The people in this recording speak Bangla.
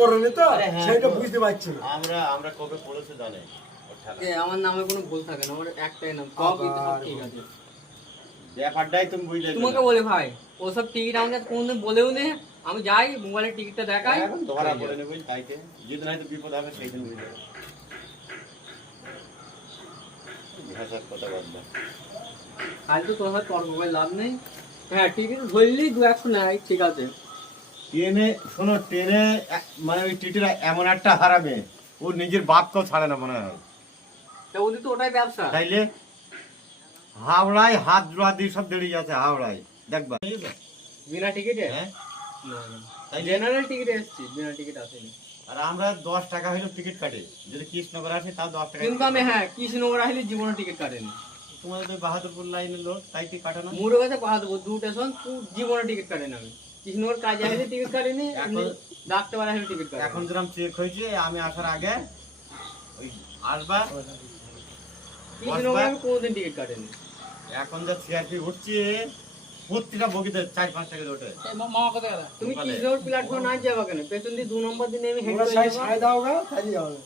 করেনি তো হ্যাঁ, সেটা বুঝতে পারছি না। আমরা কবে পড়েছে জানে আমার নামে কোনো ভুল থাকে না, আমার একটাই নাম, সব কিন্তু সব ঠিক আছে। ব্যাপারটাই তুমি বুঝলে তো তোমাকে না। বলে ভাই ওসব টিকিট আমাকে কোনদিন বলেও নে, আমি যাই মোবাইলের টিকিটটা দেখাই, এখন ধরা পড়ে নেবে তাইতে যেদিন হয়তো বিপদ হবে সেই দিন বুঝে যাবে। ভাষার কথা বাদ দাও। কাল তো তোর সাথে তর্ক করে লাভ নেই। হ্যাঁ টিকিট ধরলেই 2-100 নেয়, ঠিক আছে। ট্রেনে শোনো, ট্রেনে মানে ওই টিটিরা এমন একটা হারাবে ও নিজের বাপকেও ছাড়ে না মনে হয়। তা ওদের তো ওটাই ব্যবসা। তাইলে হাওড়ায় হাত জোড়া দিয়ে সব দাঁড়িয়ে আছে হাওড়ায় দেখবা। বিনা টিকিটে? হ্যাঁ তাই জেনারেল টিকিটে এসছি, বিনা টিকিট আসেনি। আর আমরা 10 টাকা হইলেও টিকিট কাটে, যদি কৃষ্ণনগর আসে তাও 10 টাকা। কিন্তু আমি হ্যাঁ কৃষ্ণনগর আসলে জীবনে টিকিট কাটেনি। তোমাদের ওই বাহাদুরপুর লাইনের লোক তাই কি কাটে না? মুড়ে গেছে বাহাদুর 2 স্টেশন, জীবনে টিকিট কাটেনি আমি। কৃষ্ণনগর কাজে আসলে টিকিট কাটেনি, ডাকতে পারে আসলে টিকিট কাটেনি। এখন যেরকম চেক হয়েছে আমি আসার আগে ওই আসবা কৃষ্ণনগর আমি কোনোদিন টিকিট কাটেনি। এখন যা সিআরপি উঠছে প্রত্যেকটা বগিতে 4-5 টাকা করে ওঠে। তুমি কৃষ্ণনগর প্ল্যাটফর্ম না যাবা কেন? পেছন দিয়ে 2 নম্বর দিনে আমি হেঁটে ওরা চলে যাবো। সাই দাও গা তাই যাবে।